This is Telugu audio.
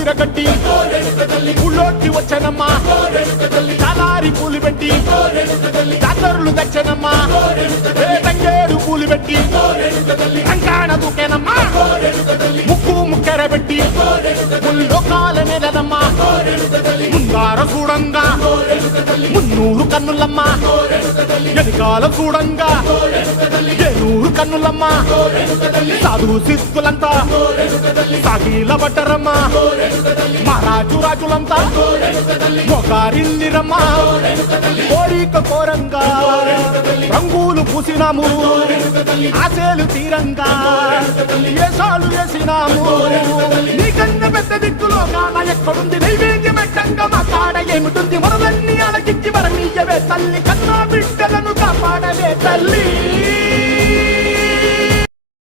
సిరగట్టి ఊళ్ళోకి వచ్చనమ్మా చాలారి పూలు పెట్టి జాతరులు తెచ్చనమ్మా తంగేడు పూలు పెట్టి కంకాణ దూకేనమ్మా ముక్కు ముక్కెర పెట్టి ముల్లోకాల నెలనమ్మా ముందార చూడంగా మున్నూరు కన్నులమ్మా ఎనికాల చూడంగా ఏనూరు కన్నులమ్మా సాధు సిద్ధులంతా సాగిల పట్టరమ్మా మహారాజు రాజులంతా మొగారిల్లిరమ్మా కోరిక కోరంగా రంగులు పూసినాము ఆశలు తీరంగా ఏసాలు వేసినాము నీకన్నా పెద్ద దిక్కులో కాన ఎక్కడుంది నైవేద్యం ఎట్టంగా మా కాడ ఏమిటుంది మనలన్నీ అలకించి మరణీయవే తల్లి కన్నా బిడ్డలను కాపాడవే తల్లి